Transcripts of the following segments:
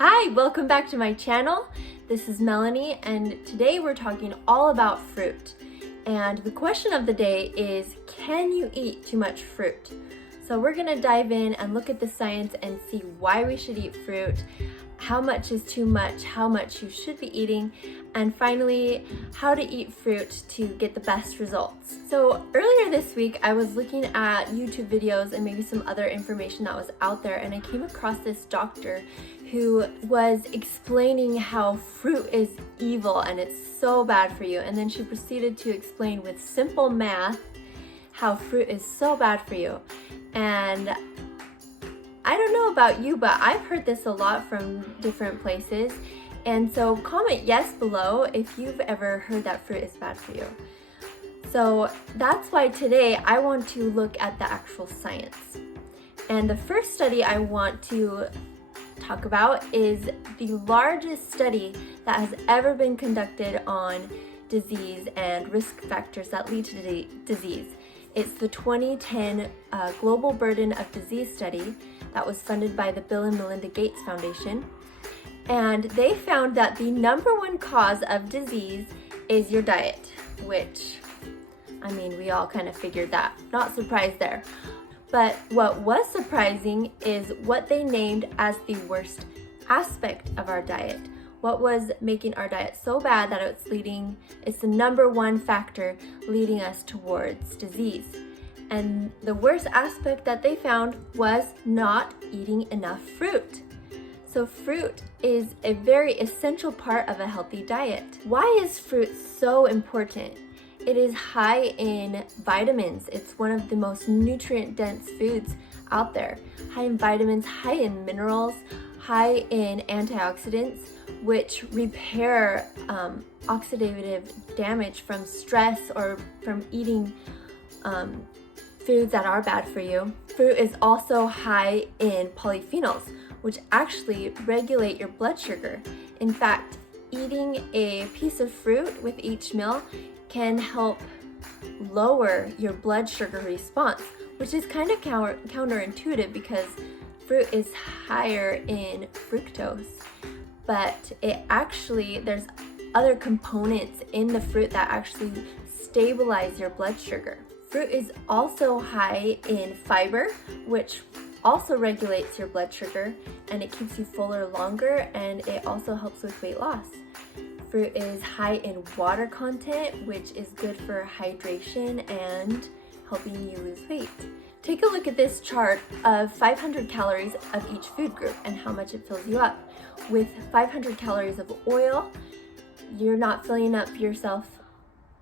Hi, welcome back to my channel. This is Melanie, and today we're talking all about fruit. And the question of the day is, can you eat too much fruit? So we're gonna dive in and look at the science and see why we should eat fruit, how much is too much, how much you should be eating, and finally, how to eat fruit to get the best results. So earlier this week, I was looking at YouTube videos and maybe some other information that was out there, and I came across this doctor who was explaining how fruit is evil and it's so bad for you. And then she proceeded to explain with simple math how fruit is so bad for you. And I don't know about you, but I've heard this a lot from different places. And so comment yes below if you've ever heard that fruit is bad for you. So that's why today I want to look at the actual science. And the first study I want to talk about is the largest study that has ever been conducted on disease and risk factors that lead to disease. It's the 2010 Global Burden of Disease Study that was funded by the Bill and Melinda Gates Foundation. And they found that the number one cause of disease is your diet, which, I mean, we all kind of figured that. Not surprised there. But what was surprising is what they named as the worst aspect of our diet. What was making our diet so bad that it's the number one factor leading us towards disease. And the worst aspect that they found was not eating enough fruit. So fruit is a very essential part of a healthy diet. Why is fruit so important? It is high in vitamins. It's one of the most nutrient-dense foods out there. High in vitamins, high in minerals, high in antioxidants, which repair oxidative damage from stress or from eating foods that are bad for you. Fruit is also high in polyphenols, which actually regulate your blood sugar. In fact, eating a piece of fruit with each meal can help lower your blood sugar response, which is kind of counterintuitive because fruit is higher in fructose, but there's other components in the fruit that actually stabilize your blood sugar. Fruit is also high in fiber, which also regulates your blood sugar, and it keeps you fuller longer, and it also helps with weight loss. Fruit is high in water content, which is good for hydration and helping you lose weight. Take a look at this chart of 500 calories of each food group and how much it fills you up. With 500 calories of oil, you're not filling up yourself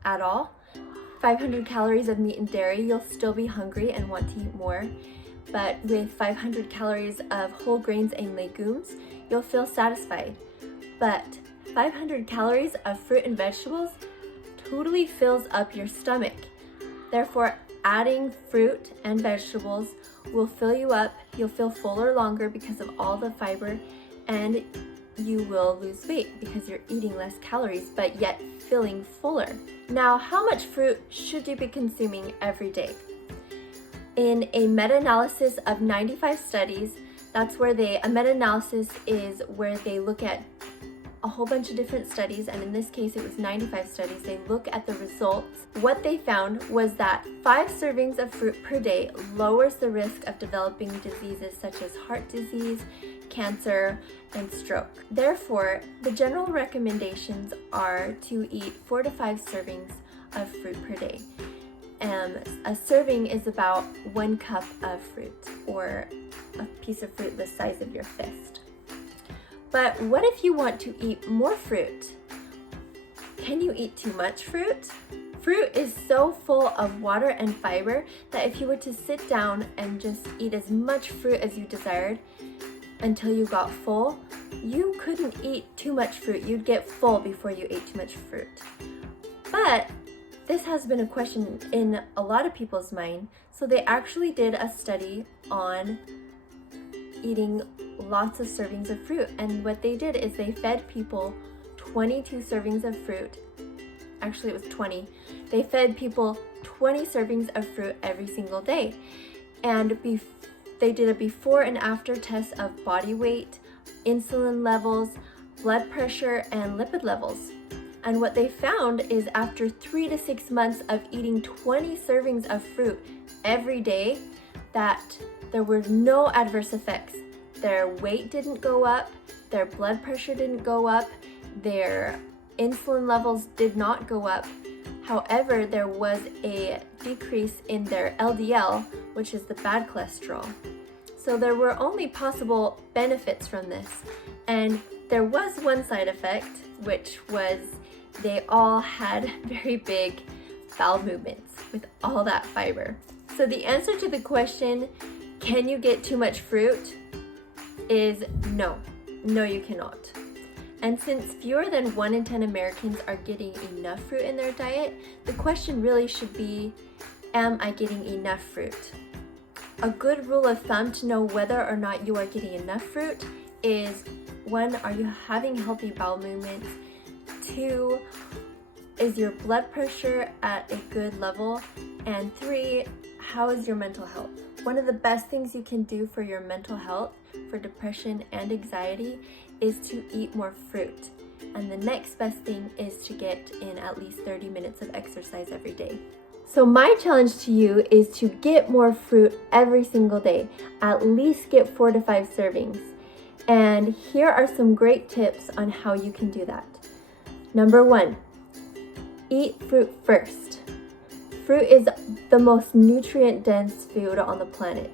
at all. 500 calories of meat and dairy, you'll still be hungry and want to eat more. But with 500 calories of whole grains and legumes, you'll feel satisfied. But 500 calories of fruit and vegetables totally fills up your stomach. Therefore, adding fruit and vegetables will fill you up. You'll feel fuller longer because of all the fiber, and you will lose weight because you're eating less calories, but yet feeling fuller. Now, how much fruit should you be consuming every day? In a meta-analysis of 95 studies, a meta-analysis is where they look at a whole bunch of different studies, and in this case it was 95 studies. They look at the results. What they found was that 5 servings of fruit per day lowers the risk of developing diseases such as heart disease, cancer, and stroke. Therefore, the general recommendations are to eat 4 to 5 servings of fruit per day. A serving is about 1 cup of fruit, or a piece of fruit the size of your fist. But what if you want to eat more fruit? Can you eat too much fruit? Fruit is so full of water and fiber that if you were to sit down and just eat as much fruit as you desired until you got full, you couldn't eat too much fruit. You'd get full before you ate too much fruit. But this has been a question in a lot of people's mind, so they actually did a study on eating lots of servings of fruit, and what they did is they fed people 22 servings of fruit. Actually, it was 20. They fed people 20 servings of fruit every single day, and they did a before and after test of body weight, insulin levels, blood pressure, and lipid levels. And what they found is after 3 to 6 months of eating 20 servings of fruit every day, that there were no adverse effects. Their weight didn't go up, their blood pressure didn't go up, their insulin levels did not go up. However, there was a decrease in their LDL, which is the bad cholesterol. So there were only possible benefits from this. And there was one side effect, which was they all had very big bowel movements with all that fiber. So the answer to the question, can you get too much fruit, is no. No, you cannot. And since fewer than 1 in 10 Americans are getting enough fruit in their diet, the question really should be, am I getting enough fruit? A good rule of thumb to know whether or not you are getting enough fruit is 1, are you having healthy bowel movements? 2, is your blood pressure at a good level? And 3, how is your mental health? One of the best things you can do for your mental health, for depression and anxiety, is to eat more fruit. And the next best thing is to get in at least 30 minutes of exercise every day. So my challenge to you is to get more fruit every single day. At least get 4 to 5 servings. And here are some great tips on how you can do that. Number 1, eat fruit first. Fruit is the most nutrient-dense food on the planet.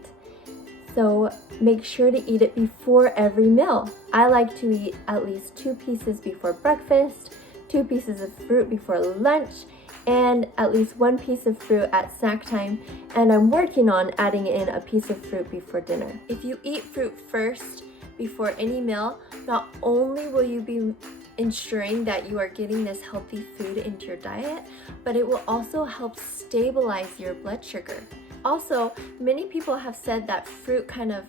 So make sure to eat it before every meal. I like to eat at least 2 pieces before breakfast, 2 pieces of fruit before lunch, and at least 1 piece of fruit at snack time. And I'm working on adding in a piece of fruit before dinner. If you eat fruit first before any meal, not only will you be ensuring that you are getting this healthy food into your diet, but it will also help stabilize your blood sugar. Also, many people have said that fruit kind of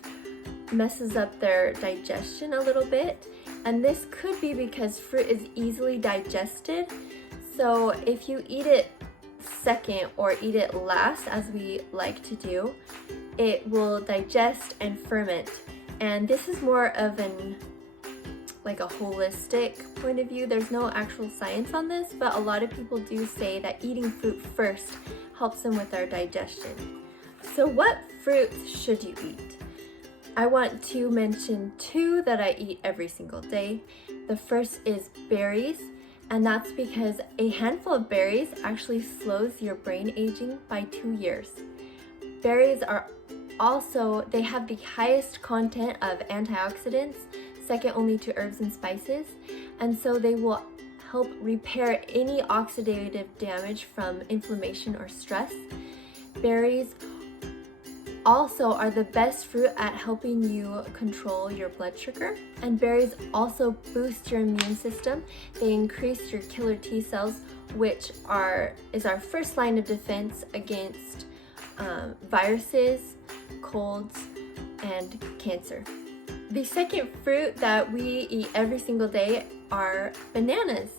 messes up their digestion a little bit, and this could be because fruit is easily digested. So if you eat it second or eat it last, as we like to do, it will digest and ferment. And this is more of like a holistic point of view. There's no actual science on this, but a lot of people do say that eating fruit first helps them with their digestion. So what fruits should you eat? I want to mention 2 that I eat every single day. The first is berries, and that's because a handful of berries actually slows your brain aging by 2 years. Berries are also, they have the highest content of antioxidants, second only to herbs and spices, and so they will help repair any oxidative damage from inflammation or stress. Berries also are the best fruit at helping you control your blood sugar, and berries also boost your immune system. They increase your killer T cells, which is our first line of defense against viruses, colds, and cancer. The second fruit that we eat every single day are bananas.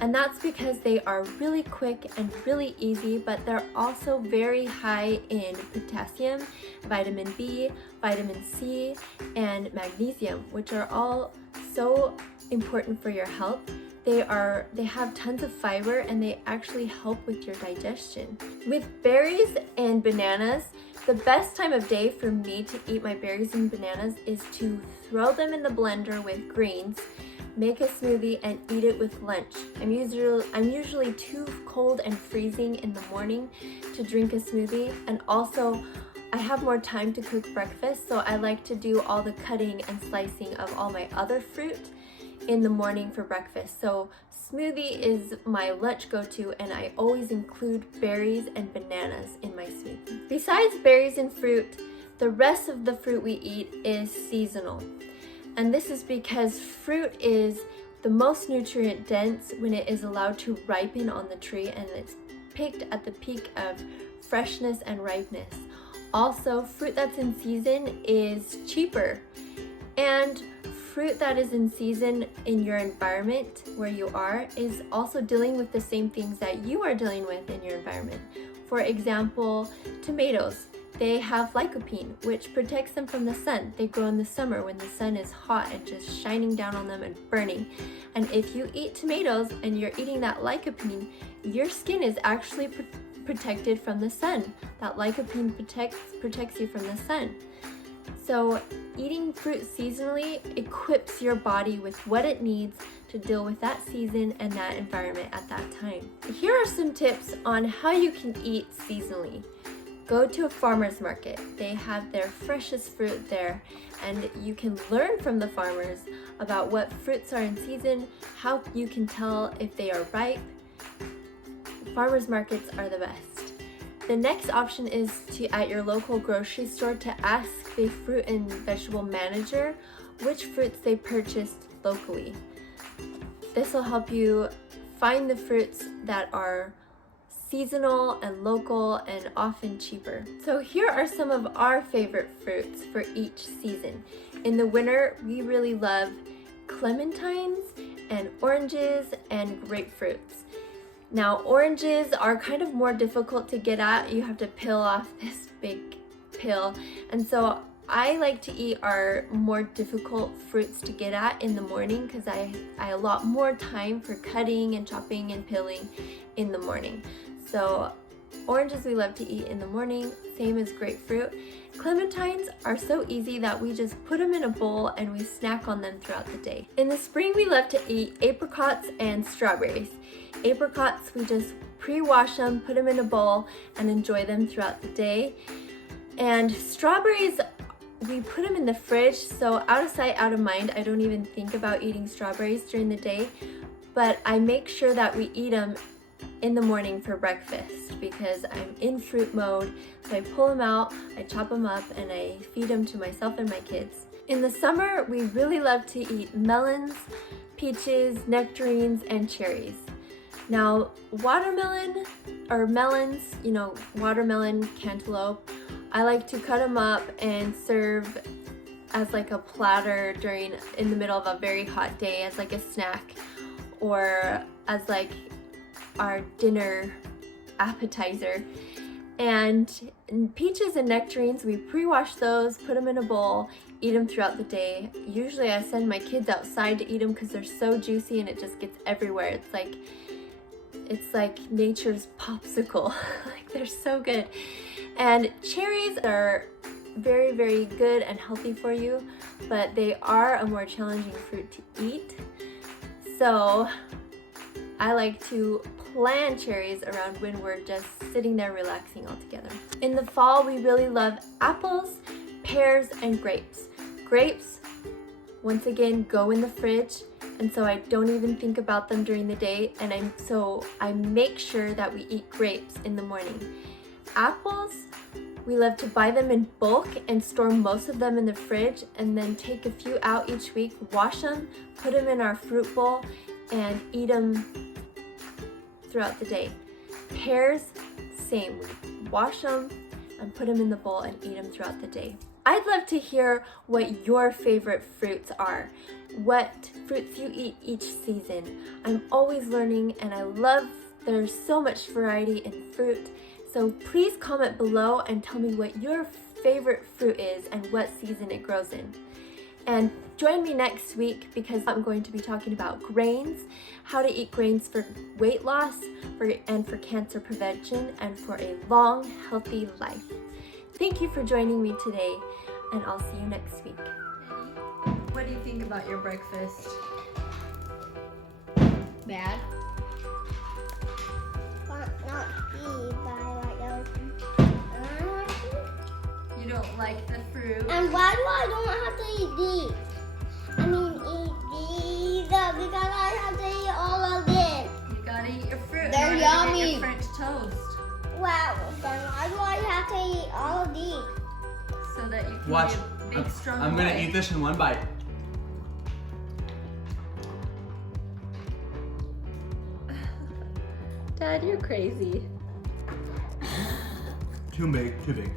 And that's because they are really quick and really easy, but they're also very high in potassium, vitamin B, vitamin C, and magnesium, which are all so important for your health. They have tons of fiber, and they actually help with your digestion. With berries and bananas, the best time of day for me to eat my berries and bananas is to throw them in the blender with greens, make a smoothie, and eat it with lunch. I'm usually too cold and freezing in the morning to drink a smoothie, and also I have more time to cook breakfast, so I like to do all the cutting and slicing of all my other fruit in the morning for breakfast. So smoothie is my lunch go-to, and I always include berries and bananas in my smoothie. Besides berries and fruit, the rest of the fruit we eat is seasonal. And this is because fruit is the most nutrient dense when it is allowed to ripen on the tree, and it's picked at the peak of freshness and ripeness. Also, fruit that's in season is cheaper, and fruit that is in season in your environment where you are is also dealing with the same things that you are dealing with in your environment. For example, tomatoes. They have lycopene, which protects them from the sun. They grow in the summer when the sun is hot and just shining down on them and burning. And if you eat tomatoes and you're eating that lycopene, your skin is actually protected from the sun. That lycopene protects you from the sun. So eating fruit seasonally equips your body with what it needs to deal with that season and that environment at that time. Here are some tips on how you can eat seasonally. Go to a farmer's market. They have their freshest fruit there, and you can learn from the farmers about what fruits are in season, how you can tell if they are ripe. Farmers markets are the best. The next option is at your local grocery store to ask the fruit and vegetable manager which fruits they purchased locally. This will help you find the fruits that are seasonal and local and often cheaper. So here are some of our favorite fruits for each season. In the winter, we really love clementines and oranges and grapefruits. Now, oranges are kind of more difficult to get at. You have to peel off this big peel. And so I like to eat our more difficult fruits to get at in the morning because I allot more time for cutting and chopping and peeling in the morning. So oranges we love to eat in the morning, same as grapefruit. Clementines are so easy that we just put them in a bowl and we snack on them throughout the day. In the spring, we love to eat apricots and strawberries. Apricots, we just pre-wash them, put them in a bowl, and enjoy them throughout the day. And strawberries, we put them in the fridge, so out of sight, out of mind. I don't even think about eating strawberries during the day, but I make sure that we eat them in the morning for breakfast because I'm in fruit mode. So I pull them out, I chop them up, and I feed them to myself and my kids. In the summer, we really love to eat melons, peaches, nectarines, and cherries. Now, watermelon or melons, watermelon, cantaloupe, I like to cut them up and serve as like a platter in the middle of a very hot day as like a snack, or as like our dinner appetizer. And peaches and nectarines, we pre-wash those, put them in a bowl, eat them throughout the day. Usually I send my kids outside to eat them because they're so juicy and it just gets everywhere. It's like nature's popsicle. Like, they're so good. And cherries are very, very good and healthy for you, but they are a more challenging fruit to eat. So I like to plan cherries around when we're just sitting there relaxing all together. In the fall, we really love apples, pears, and grapes. Grapes, once again, go in the fridge, and so I don't even think about them during the day, and I make sure that we eat grapes in the morning. Apples, we love to buy them in bulk and store most of them in the fridge, and then take a few out each week, wash them, put them in our fruit bowl, and eat them throughout the day. Pears, same. We wash them and put them in the bowl and eat them throughout the day. I'd love to hear what your favorite fruits are, what fruits you eat each season. I'm always learning, and there's so much variety in fruit. So please comment below and tell me what your favorite fruit is and what season it grows in. And join me next week because I'm going to be talking about grains, how to eat grains for weight loss, and for cancer prevention, and for a long, healthy life. Thank you for joining me today, and I'll see you next week. What do you think about your breakfast? Bad. Not be, but I like those. You don't like the fruit? And why do I don't have to eat these? I mean, eat these because I have to eat all of this. You gotta eat your fruit. They're in order to yummy. get your French toast. Wow, then why do I have to eat all of these? So that you can Watch. be a big, strong I'm gonna boy. eat this in one bite. Dad, you're crazy. Too big, too big.